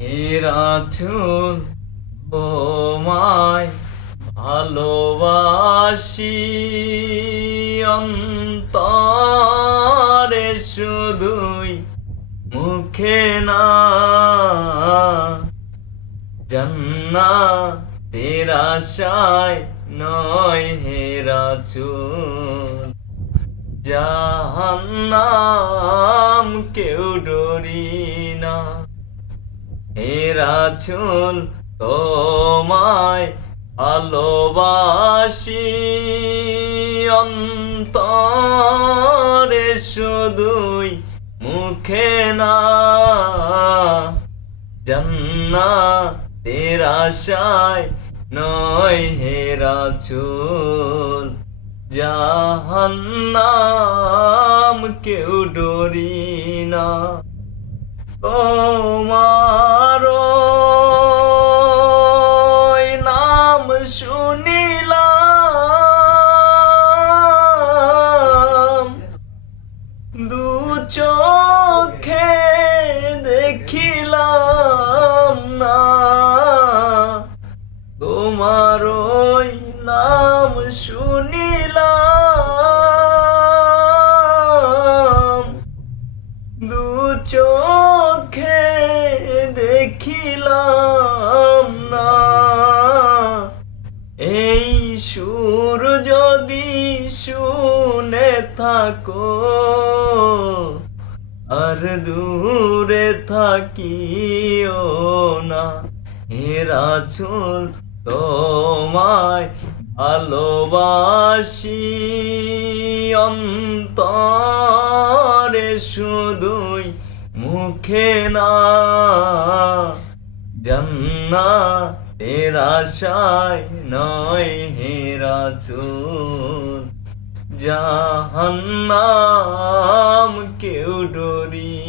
হে রাসূল তোমায় ভালোবাসি অন্তরে শুধুই মুখে না জান্নাতের আশায় নয় হে রাসূল জাহান্নাম কেউ ডরি না হে রাসূল তোমায় ভালোবাসি অন্তরে শুধুই মুখে না জান্নাতের আশায় নয় হে রাসূল জাহান্নাম কেউ ডরি না তোমার নাম শুনিলাম দু চোখে দেখিলাম না তোমার নাম শুনিলাম দু চোখে দেখিলাম না এই সুর যদি শুনে থাকো আর দূরে থাকিও না হে রাসূল তোমায় ভালোবাসি অন্তরে শুধুই মুখে না জান্নাতের আশায় নয় হে রাসূল জাহান্নাম কেউ ডরি